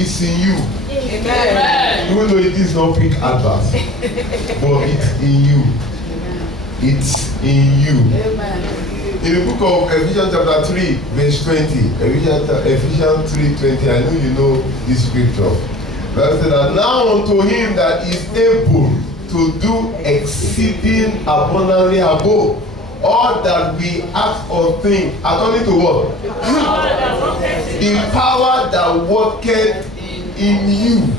It's in you. Amen. Even though it is not big advert, but it's in you. It's in you. Amen. In the book of Ephesians chapter 3, verse 20, Ephesians 3:20, I know you know this scripture. Bible says that now unto him that is able to do exceeding abundantly above all that we ask or think, according to what? The power that worketh in you.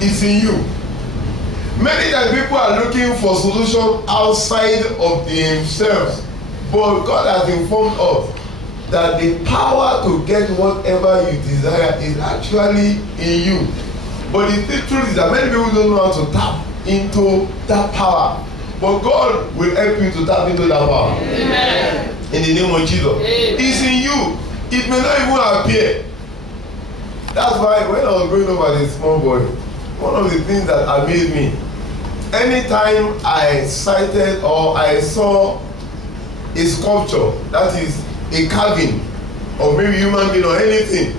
It's in you. Many times people are looking for solutions outside of themselves, but God has informed us that the power to get whatever you desire is actually in you. But the truth is that many people don't know how to tap into that power. But God will help you to tap into that power. Amen. In the name of Jesus. Amen. It's in you. It may not even appear. That's why when I was growing up as a small boy, one of the things that amazed me, anytime I sighted or I saw a sculpture, that is a carving of maybe human being or anything,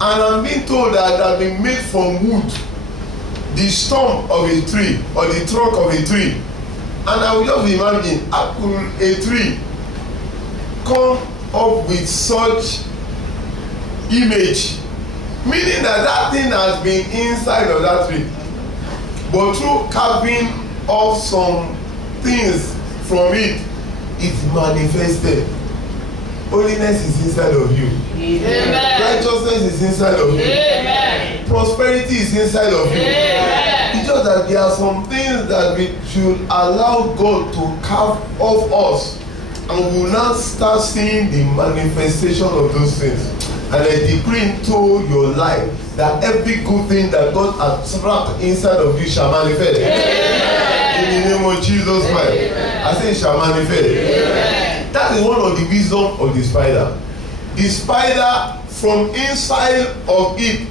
and I'm being told that it has been made from wood, the stump of a tree or the trunk of a tree, and I will just imagine, how could a tree come up with such image, meaning that that thing has been inside of that tree, but through carving off some things from it, it's manifested. Holiness is inside of you. Amen. Righteousness is inside of you. Amen. Prosperity is inside of you. Amen. It's just that there are some things that we should allow God to carve off us, and we will now start seeing the manifestation of those things. And I decree into your life that every good thing that God has trapped inside of you shall manifest. Amen. In the name of Jesus Christ. I say it shall manifest. Amen. That is one of the wisdom of the spider. The spider from inside of it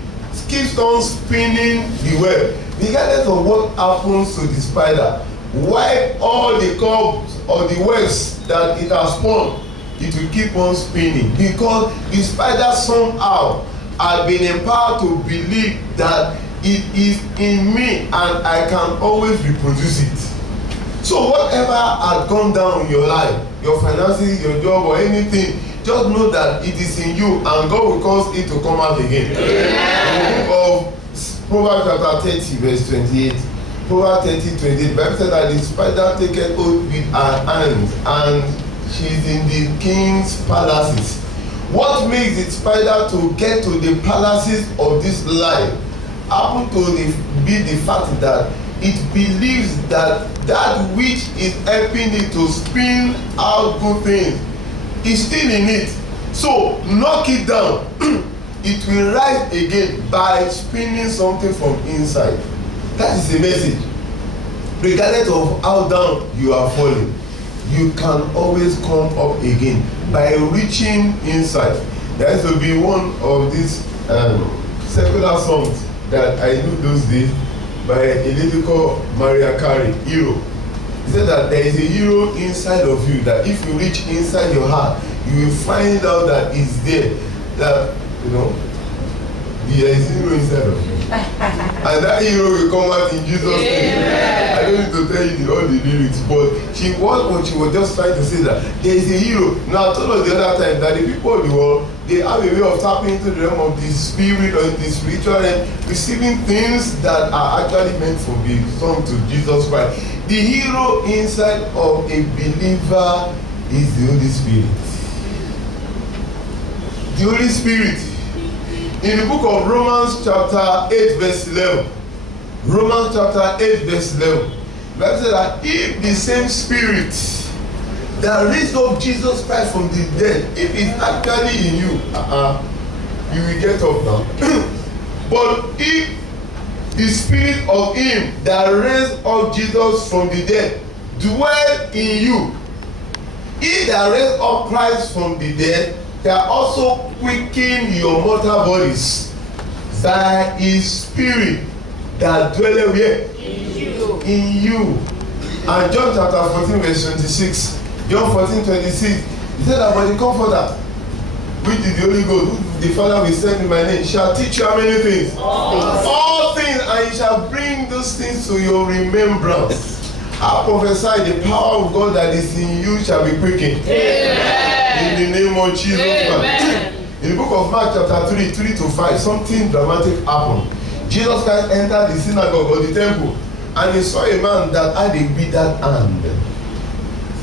keeps on spinning the web. Regardless of what happens to the spider, wipe all the cobs or the webs that it has spun, it will keep on spinning, because the spider somehow has been empowered to believe that it is in me and I can always reproduce it. So whatever has gone down in your life, your finances, your job or anything, just know that it is in you and God will cause it to come out again. Yeah. The book of Proverbs chapter 30 verse 28. Proverbs 30:28. The Bible says that the spider taketh hold with her hands and she is in the king's palaces. What makes the spider to get to the palaces of this life happen to be the fact that it believes that that which is helping it to spin out good things is still in it. So knock it down. It will rise again by spinning something from inside. That is the message. Regardless of how down you are falling, you can always come up again by reaching inside. There used to be one of these secular songs that I knew those days by a lady called Mariah Carey, Hero. He said that there is a hero inside of you, that if you reach inside your heart, you will find out that it's there, that, you know, there is a hero inside of you. And that hero will come out in Jesus' name. I don't need to tell you all the lyrics, but what she was just trying to say, that there is a hero. Now I told us the other time that the people of the world, they have a way of tapping into the realm of the spirit or the spiritual realm, receiving things that are actually meant to be sung to Jesus Christ. The hero inside of a believer is the Holy Spirit. The Holy Spirit. In the book of Romans chapter 8 verse 11. Romans chapter 8 verse 11. The Bible says that if the same spirit that raised up Jesus Christ from the dead, if it's actually in you, you will get up now. But if the spirit of him that raised up Jesus from the dead dwell in you, he that raised up Christ from the dead can also quicken your mortal bodies by his spirit that dwelleth where? In you. In you. And John chapter 14 verse 26. John 14:26. He said that, but the Comforter, which is the Holy Ghost, the Father will send in my name shall teach you how many things? All things, and he shall bring those things to your remembrance. I prophesy the power of God that is in you shall be quickened. Amen. In the name of Jesus Christ. In the book of Mark chapter 3, 3-5, something dramatic happened. Jesus Christ entered the synagogue or the temple, and he saw a man that had a withered hand.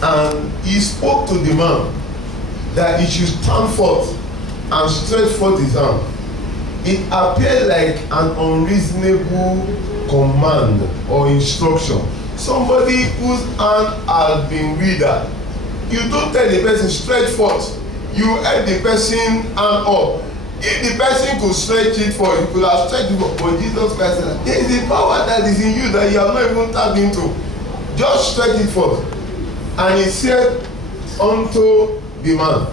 And he spoke to the man that he should stand forth and stretch forth his hand. It appeared like an unreasonable command or instruction. Somebody whose hand had been withered, you don't tell the person stretch forth. You help the person hand up. If the person could stretch it for, you could have stretched it for. But Jesus Christ said, there is a power that is in you that you have not even tapped into. Just stretch it forth. And he said unto the man,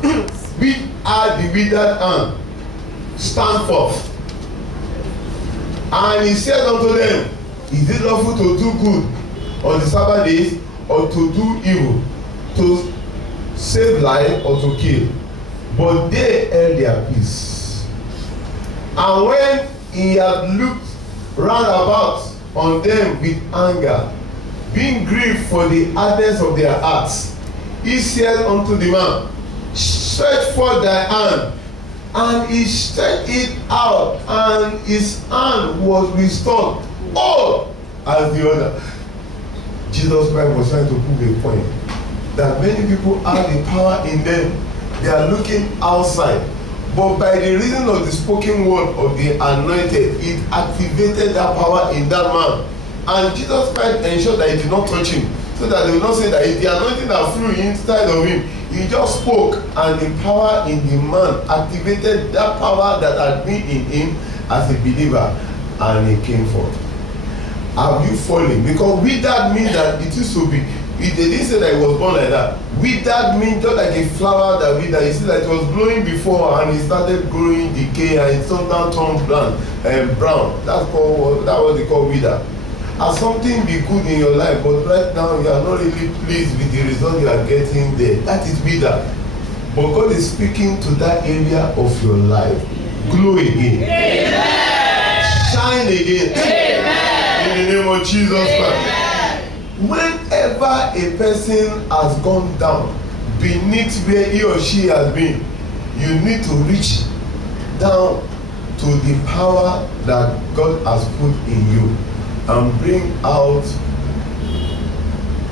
which had the withered hand, stand forth. And he said unto them, is it lawful to do good on the Sabbath days, or to do evil, to save life, or to kill? But they held their peace. And when he had looked round about on them with anger, being grieved for the hardness of their hearts, he said unto the man, stretch forth thy hand. And he stretched it out, and his hand was restored, all as the other. Jesus Christ was trying to prove a point that many people have the power in them. They are looking outside, but by the reason of the spoken word of the anointed, it activated that power in that man. And Jesus Christ ensured that it did not touch him, so that they will not say that it's the anointing that flew inside of him. He just spoke, and the power in the man activated that power that had been in him as a believer, and he came forth. Have you fallen? Because with that means that it used to be. They didn't say that it was born like that. With that means just like a flower that with that, you see that it was blowing before and it started growing, decay, and it sometimes turned brown. That's called, that was they call wither. Has something be good in your life, but right now you are not really pleased with the result you are getting there. That is wither. But God is speaking to that area of your life. Glow again. Amen. Shine again. Amen. In the name of Jesus Christ. Whenever a person has gone down beneath where he or she has been, you need to reach down to the power that God has put in you and bring out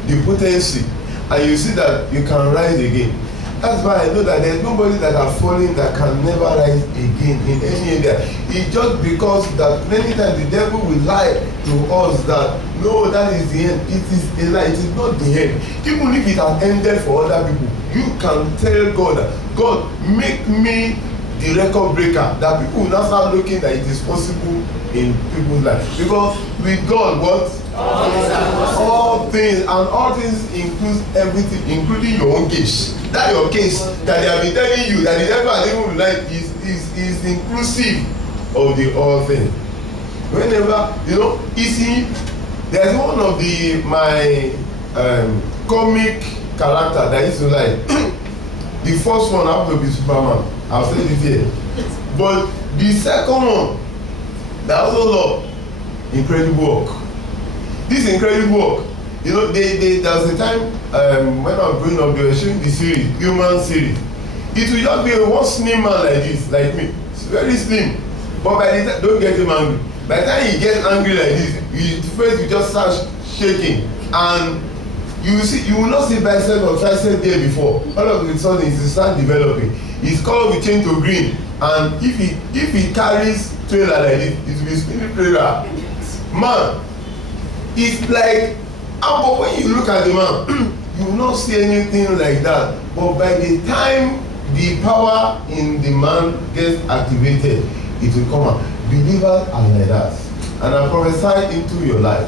the potency, and you see that you can rise again. That's why I know that there's nobody that has fallen that can never rise again in any area. It's just because that many times the devil will lie to us that no, that is the end. It is a lie. It is not the end. Even if it has ended for other people, you can tell God, God, make me the record breaker, that people will not start looking that it is possible in people's life. Because with God, what? All things, and all things includes everything, including your own case. That your case that they have been telling you that the devil has even like is inclusive of the all things. Whenever you see, there's one of my comic character that used to like. The first one happened to be Superman. I'll say it here. But the second one, that also love incredible work. This incredible work, there was a time when I was growing up, they were showing the series, human series. It will just be a one slim man like this, like me. It's very slim. But by the time, don't get him angry. By the time he gets angry like this, his face will just start shaking. And you will not see bicep or tricep there before. All of a sudden, it will start developing. His color will change to green. And if he carries trailer like this, it will be spinning trailer. Man, it's like, but when you look at the man, you will not see anything like that. But by the time the power in the man gets activated, it will come out. Believers are like that. And I prophesy into your life,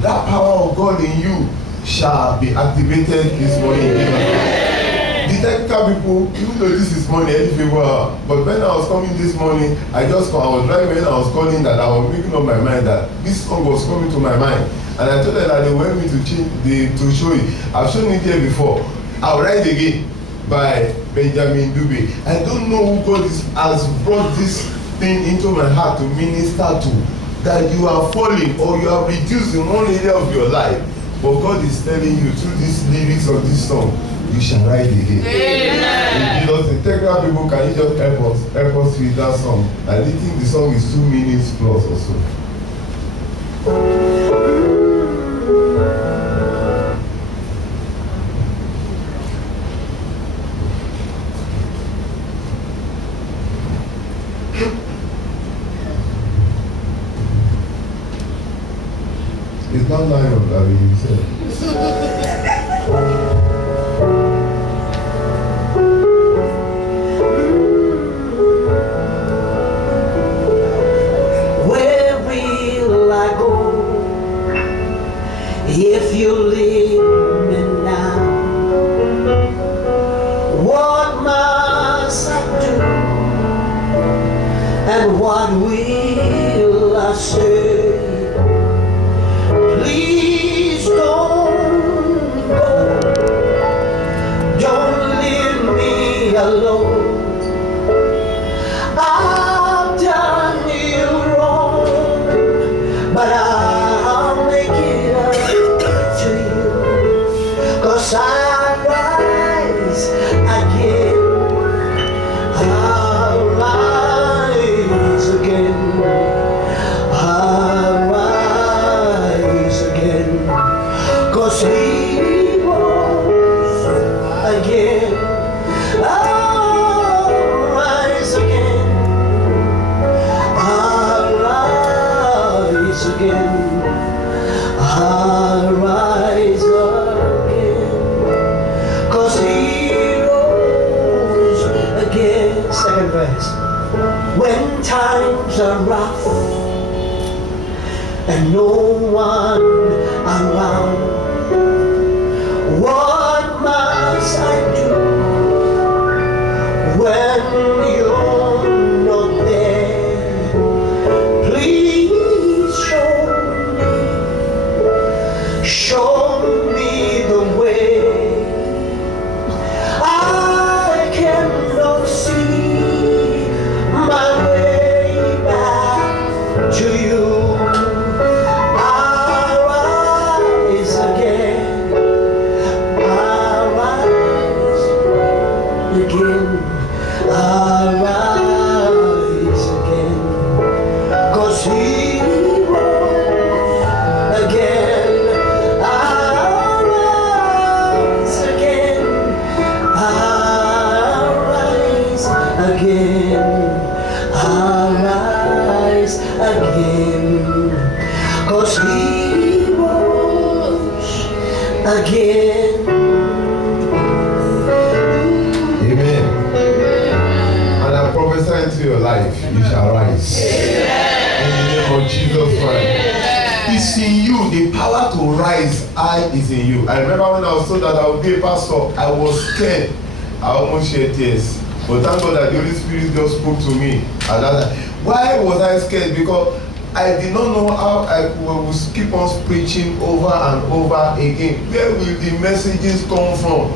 that power of God in you shall be activated this morning. The technical people, even though this is morning, but when I was coming this morning, I was driving when I was calling that, I was making up my mind that this song was coming to my mind. And I told them that they want me to change to show it. I've shown it here before. I'll write again by Benjamin Dube. I don't know who God has brought this thing into my heart to minister to, that you are falling or you have reduced in one area of your life, but God is telling you through these lyrics of this song, you shall rise again. Amen. Jesus, integral people, can you just help us with that song? I think the song is 2 minutes plus or so. It's not lion, I mean, you said. Where will I go if you leave me now? What must I do? And what will I say? Please don't go. Don't leave me alone. I've done you wrong, but I'll make it up to you. 'Cause I rise again. I'll rise again. I'll rise again. 'Cause he rose again. I'll rise again. I'll rise again. I'll rise again. 'Cause he rose again. Second verse. When times are rough and no one around, what must I do when you're not there? Please show me the way. I cannot see my way back to you. I'll rise again. I'll rise again. I'll rise again. 'Cause he rose again. I'll rise again. I'll rise again. I'll rise again. 'Cause he rose again. Amen. And I prophesy into your life, you shall rise. In the name of Jesus Christ. It's in you. The power to rise is in you. I remember when I was told that I would be a pastor, I was scared. I almost shed tears. But thank God that the Holy Spirit just spoke to me. And why was I scared? Because I did not know how I would keep on preaching over and over again. Where will the messages come from?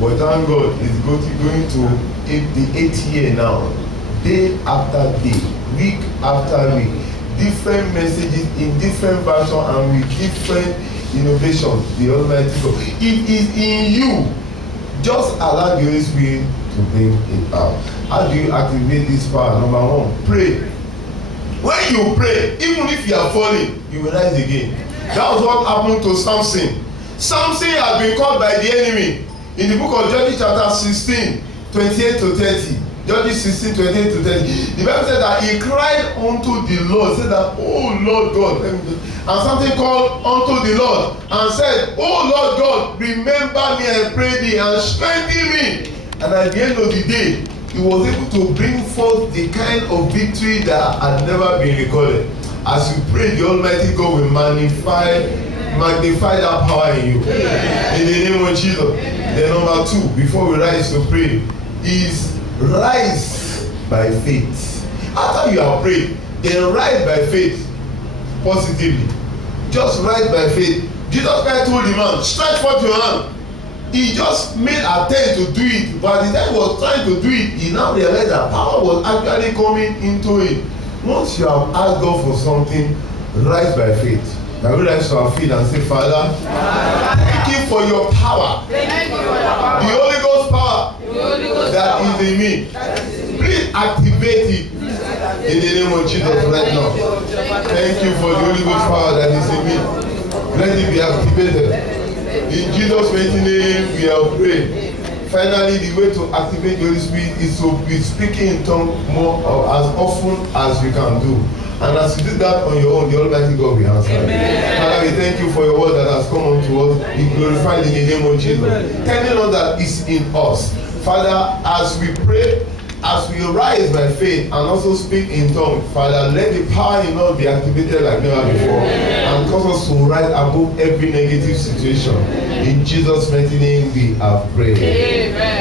But thank God, it's going to the 8th year now. Day after day, week after week, different messages in different versions and with different innovations. The Almighty God, it is in you. Just allow the Holy Spirit to bring it out. How do you activate this power? Number one, pray. When you pray, even if you are falling, you will rise again. That was what happened to Samson. Samson has been caught by the enemy. In the book of Judges chapter 16, 28 to 30. Judges 16, 28 to 30. The Bible said that he cried unto the Lord, said that, oh Lord God, and something called unto the Lord and said, oh Lord God, remember me, I pray thee, and strengthen me. And at the end of the day, he was able to bring forth the kind of victory that had never been recorded. As you pray, the Almighty God will magnify that power in you. In the name of Jesus. Then number two, before we rise to pray, is rise by faith. After you have prayed, then rise by faith positively. Just rise by faith. Jesus Christ told the man, stretch forth your hand. he just made attempt to do it, but the time he was trying to do it, he now realized that power was actually coming into it. Once you have asked God for something, rise by faith. Now we rise to our feet and say, Father, thank you for your power. The Holy Ghost power that is in me. Please activate it in the name of Jesus right now. Thank you for the Holy Ghost power that is in me. Let it be activated. In Jesus' mighty name, we are praying. Finally, the way to activate the Holy Spirit is to be speaking in tongues more as often as we can do. And as you do that on your own, the Almighty God will answer. Father, we thank you for your word that has come unto us. Be glorified in the name of Jesus. Telling us that it's in us. Father, as we pray, as we rise by faith and also speak in tongues, Father, let the power in us be activated like never before and cause us to rise above every negative situation. In Jesus' mighty name we have prayed. Amen.